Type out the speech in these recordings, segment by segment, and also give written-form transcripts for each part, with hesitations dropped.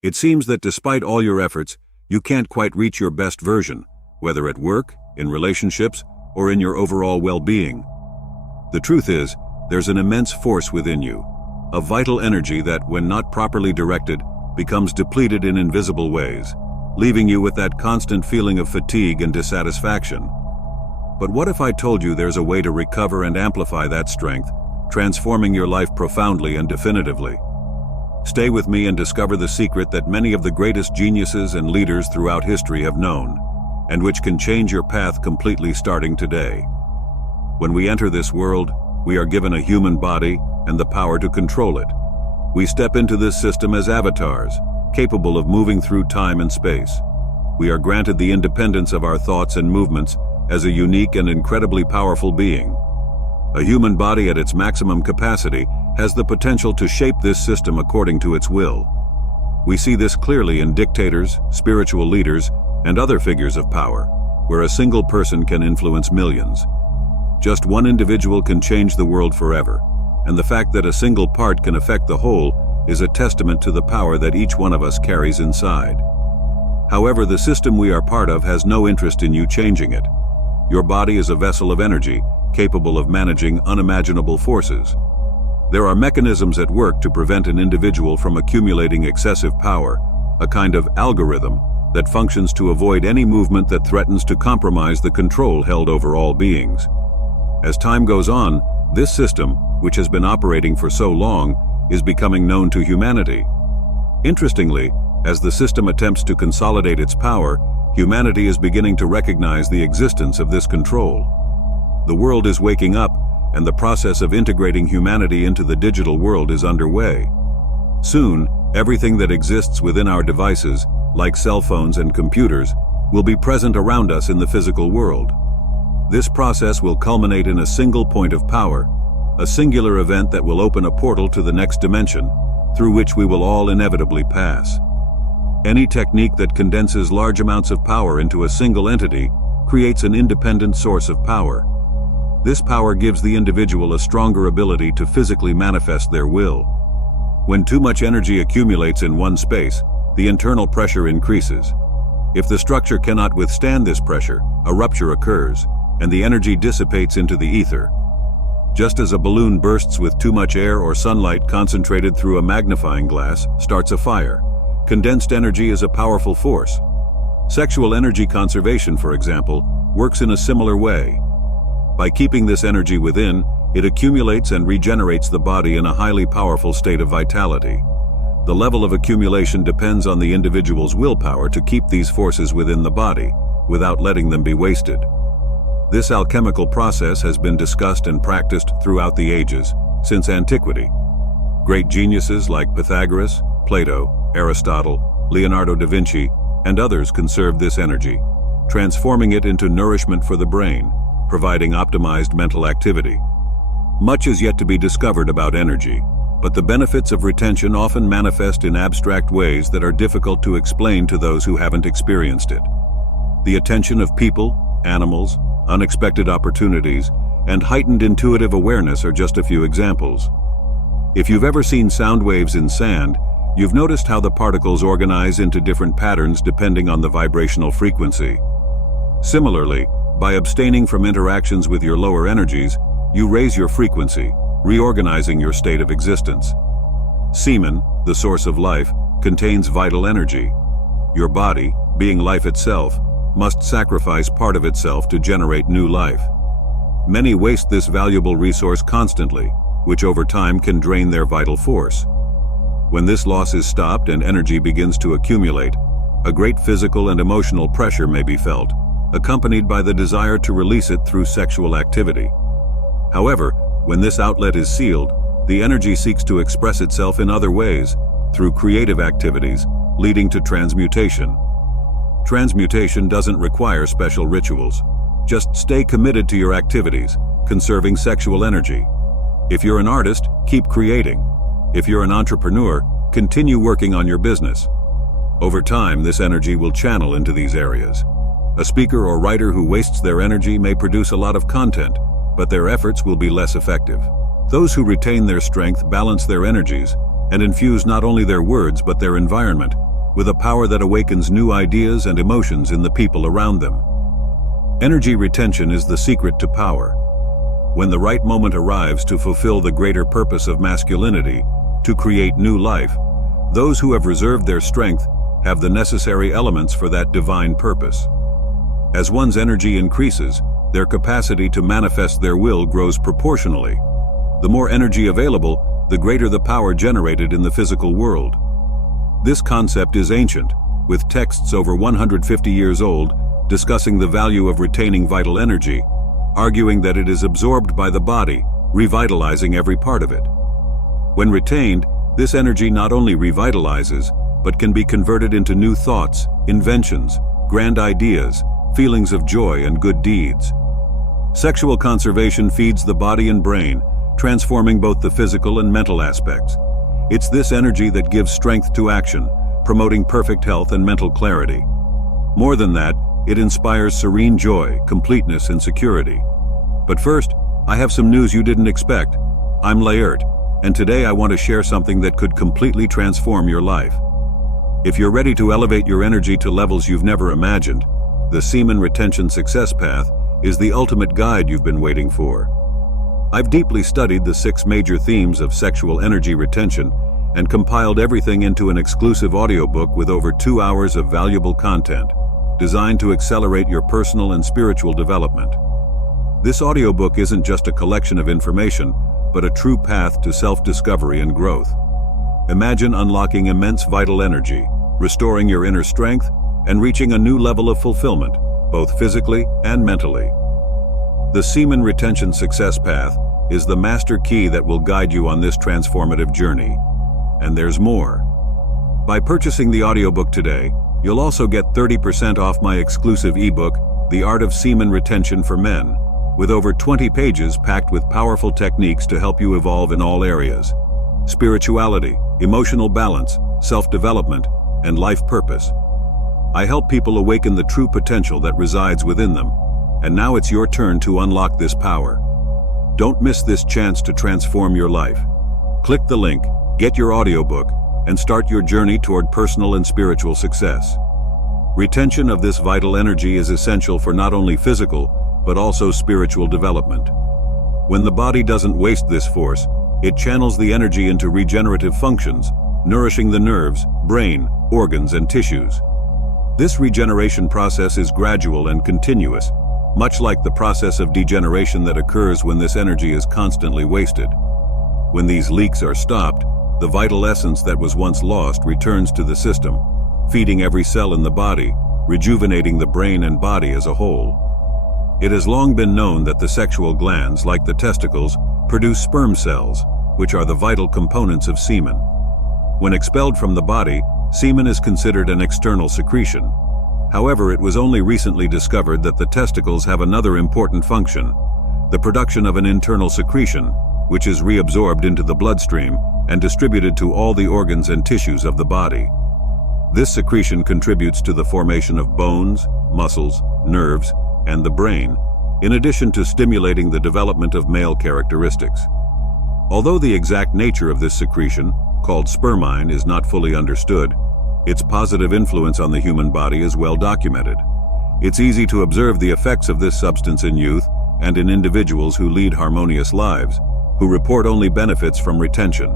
It seems that despite all your efforts, you can't quite reach your best version, whether at work, in relationships, or in your overall well-being. The truth is, there's an immense force within you, a vital energy that, when not properly directed, becomes depleted in invisible ways, leaving you with that constant feeling of fatigue and dissatisfaction. But what if I told you there's a way to recover and amplify that strength, transforming your life profoundly and definitively? Stay with me and discover the secret that many of the greatest geniuses and leaders throughout history have known, and which can change your path completely starting today. When we enter this world, we are given a human body and the power to control it. We step into this system as avatars, capable of moving through time and space. We are granted the independence of our thoughts and movements as a unique and incredibly powerful being. A human body at its maximum capacity has the potential to shape this system according to its will. We see this clearly in dictators, spiritual leaders, and other figures of power, where a single person can influence millions. Just one individual can change the world forever, and the fact that a single part can affect the whole is a testament to the power that each one of us carries inside. However, the system we are part of has no interest in you changing it. Your body is a vessel of energy, capable of managing unimaginable forces. There are mechanisms at work to prevent an individual from accumulating excessive power, a kind of algorithm that functions to avoid any movement that threatens to compromise the control held over all beings. As time goes on, this system, which has been operating for so long, is becoming known to humanity. Interestingly, as the system attempts to consolidate its power, humanity is beginning to recognize the existence of this control. The world is waking up, and the process of integrating humanity into the digital world is underway. Soon, everything that exists within our devices, like cell phones and computers, will be present around us in the physical world. This process will culminate in a single point of power, a singular event that will open a portal to the next dimension, through which we will all inevitably pass. Any technique that condenses large amounts of power into a single entity creates an independent source of power. This power gives the individual a stronger ability to physically manifest their will. When too much energy accumulates in one space, the internal pressure increases. If the structure cannot withstand this pressure, a rupture occurs, and the energy dissipates into the ether. Just as a balloon bursts with too much air or sunlight concentrated through a magnifying glass starts a fire, condensed energy is a powerful force. Sexual energy conservation, for example, works in a similar way. By keeping this energy within, it accumulates and regenerates the body in a highly powerful state of vitality. The level of accumulation depends on the individual's willpower to keep these forces within the body, without letting them be wasted. This alchemical process has been discussed and practiced throughout the ages, since antiquity. Great geniuses like Pythagoras, Plato, Aristotle, Leonardo da Vinci, and others conserved this energy, transforming it into nourishment for the brain, providing optimized mental activity. Much is yet to be discovered about energy, but the benefits of retention often manifest in abstract ways that are difficult to explain to those who haven't experienced it. The attention of people, animals, unexpected opportunities, and heightened intuitive awareness are just a few examples. If you've ever seen sound waves in sand, you've noticed how the particles organize into different patterns depending on the vibrational frequency. Similarly, by abstaining from interactions with your lower energies, you raise your frequency, reorganizing your state of existence. Semen, the source of life, contains vital energy. Your body, being life itself, must sacrifice part of itself to generate new life. Many waste this valuable resource constantly, which over time can drain their vital force. When this loss is stopped and energy begins to accumulate, a great physical and emotional pressure may be felt, accompanied by the desire to release it through sexual activity. However, when this outlet is sealed, the energy seeks to express itself in other ways, through creative activities, leading to transmutation. Transmutation doesn't require special rituals. Just stay committed to your activities, conserving sexual energy. If you're an artist, keep creating. If you're an entrepreneur, continue working on your business. Over time, this energy will channel into these areas. A speaker or writer who wastes their energy may produce a lot of content, but their efforts will be less effective. Those who retain their strength balance their energies and infuse not only their words but their environment, with a power that awakens new ideas and emotions in the people around them. Energy retention is the secret to power. When the right moment arrives to fulfill the greater purpose of masculinity, to create new life, those who have reserved their strength have the necessary elements for that divine purpose. As one's energy increases, their capacity to manifest their will grows proportionally. The more energy available, the greater the power generated in the physical world. This concept is ancient, with texts over 150 years old discussing the value of retaining vital energy, arguing that it is absorbed by the body, revitalizing every part of it. When retained, this energy not only revitalizes, but can be converted into new thoughts, inventions, grand ideas, feelings of joy and good deeds. Sexual conservation feeds the body and brain, transforming both the physical and mental aspects. It's this energy that gives strength to action, promoting perfect health and mental clarity. More than that, it inspires serene joy, completeness, and security. But first, I have some news you didn't expect. I'm Layert, and today I want to share something that could completely transform your life. If you're ready to elevate your energy to levels you've never imagined, the Semen Retention Success Path is the ultimate guide you've been waiting for. I've deeply studied the 6 major themes of sexual energy retention and compiled everything into an exclusive audiobook with over 2 hours of valuable content, designed to accelerate your personal and spiritual development. This audiobook isn't just a collection of information, but a true path to self-discovery and growth. Imagine unlocking immense vital energy, restoring your inner strength, and reaching a new level of fulfillment, both physically and mentally. The Semen Retention Success Path is the master key that will guide you on this transformative journey. And there's more. By purchasing the audiobook today, you'll also get 30% off my exclusive ebook, The Art of Semen Retention for Men, with over 20 pages packed with powerful techniques to help you evolve in all areas: spirituality, emotional balance, self-development, and life purpose. I help people awaken the true potential that resides within them, and now it's your turn to unlock this power. Don't miss this chance to transform your life. Click the link, get your audiobook, and start your journey toward personal and spiritual success. Retention of this vital energy is essential for not only physical, but also spiritual development. When the body doesn't waste this force, it channels the energy into regenerative functions, nourishing the nerves, brain, organs, and tissues. This regeneration process is gradual and continuous, much like the process of degeneration that occurs when this energy is constantly wasted. When these leaks are stopped, the vital essence that was once lost returns to the system, feeding every cell in the body, rejuvenating the brain and body as a whole. It has long been known that the sexual glands, like the testicles, produce sperm cells, which are the vital components of semen. When expelled from the body, semen is considered an external secretion. However, it was only recently discovered that the testicles have another important function: the production of an internal secretion, which is reabsorbed into the bloodstream and distributed to all the organs and tissues of the body. This secretion contributes to the formation of bones, muscles, nerves, and the brain, in addition to stimulating the development of male characteristics. Although the exact nature of this secretion, called spermine, is not fully understood, its positive influence on the human body is well documented. It's easy to observe the effects of this substance in youth and in individuals who lead harmonious lives, who report only benefits from retention.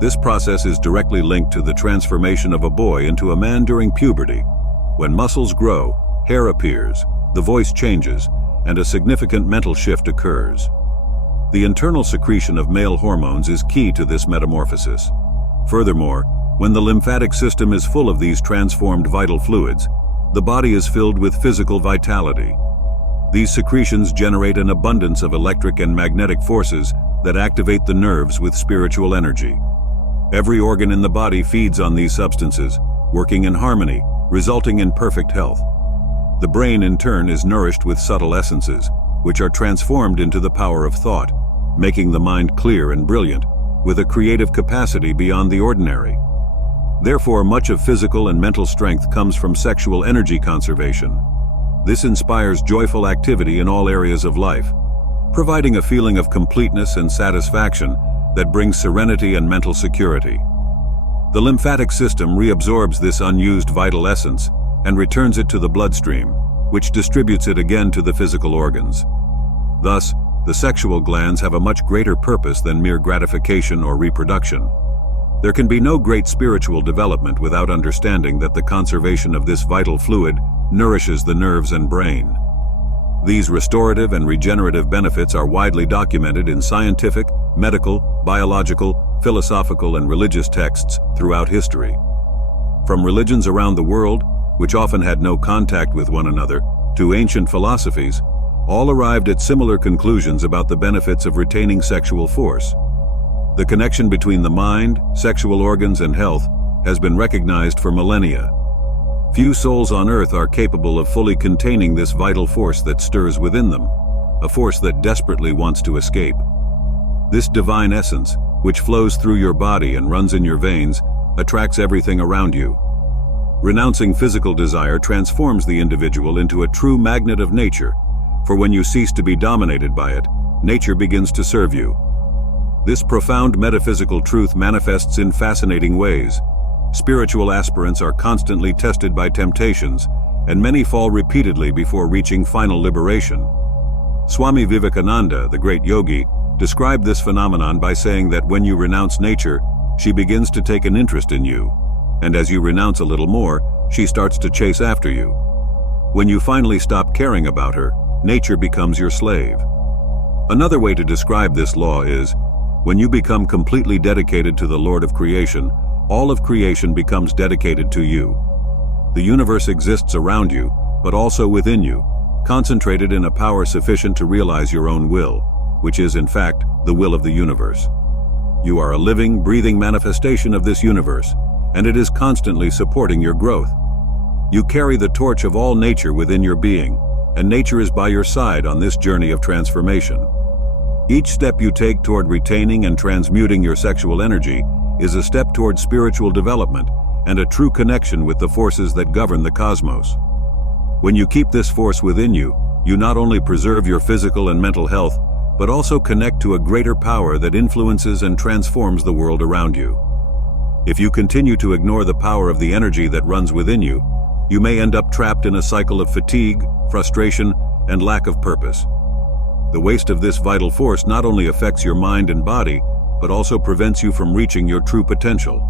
This process is directly linked to the transformation of a boy into a man during puberty. When muscles grow, hair appears, the voice changes, and a significant mental shift occurs. The internal secretion of male hormones is key to this metamorphosis. Furthermore, when the lymphatic system is full of these transformed vital fluids, the body is filled with physical vitality. These secretions generate an abundance of electric and magnetic forces that activate the nerves with spiritual energy. Every organ in the body feeds on these substances, working in harmony, resulting in perfect health. The brain, in turn, is nourished with subtle essences, which are transformed into the power of thought, making the mind clear and brilliant, with a creative capacity beyond the ordinary. Therefore, much of physical and mental strength comes from sexual energy conservation. This inspires joyful activity in all areas of life, providing a feeling of completeness and satisfaction that brings serenity and mental security. The lymphatic system reabsorbs this unused vital essence and returns it to the bloodstream, which distributes it again to the physical organs. Thus, the sexual glands have a much greater purpose than mere gratification or reproduction. There can be no great spiritual development without understanding that the conservation of this vital fluid nourishes the nerves and brain. These restorative and regenerative benefits are widely documented in scientific, medical, biological, philosophical, and religious texts throughout history. From religions around the world, which often had no contact with one another, to ancient philosophies, all arrived at similar conclusions about the benefits of retaining sexual force. The connection between the mind, sexual organs, and health has been recognized for millennia. Few souls on earth are capable of fully containing this vital force that stirs within them, a force that desperately wants to escape. This divine essence, which flows through your body and runs in your veins, attracts everything around you. Renouncing physical desire transforms the individual into a true magnet of nature, for when you cease to be dominated by it, nature begins to serve you. This profound metaphysical truth manifests in fascinating ways. Spiritual aspirants are constantly tested by temptations, and many fall repeatedly before reaching final liberation. Swami Vivekananda, the great yogi, described this phenomenon by saying that when you renounce nature, she begins to take an interest in you, and as you renounce a little more, she starts to chase after you. When you finally stop caring about her, nature becomes your slave. Another way to describe this law is, when you become completely dedicated to the Lord of creation, all of creation becomes dedicated to you. The universe exists around you, but also within you, concentrated in a power sufficient to realize your own will, which is, in fact, the will of the universe. You are a living, breathing manifestation of this universe, and it is constantly supporting your growth. You carry the torch of all nature within your being, and nature is by your side on this journey of transformation. Each step you take toward retaining and transmuting your sexual energy is a step toward spiritual development and a true connection with the forces that govern the cosmos. When you keep this force within you, you not only preserve your physical and mental health, but also connect to a greater power that influences and transforms the world around you. If you continue to ignore the power of the energy that runs within you, you may end up trapped in a cycle of fatigue, frustration, and lack of purpose. The waste of this vital force not only affects your mind and body, but also prevents you from reaching your true potential.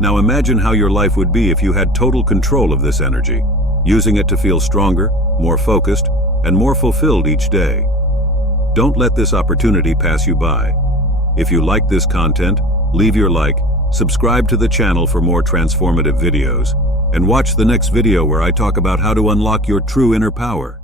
Now imagine how your life would be if you had total control of this energy, using it to feel stronger, more focused, and more fulfilled each day. Don't let this opportunity pass you by. If you like this content, leave your like, subscribe to the channel for more transformative videos, and watch the next video where I talk about how to unlock your true inner power.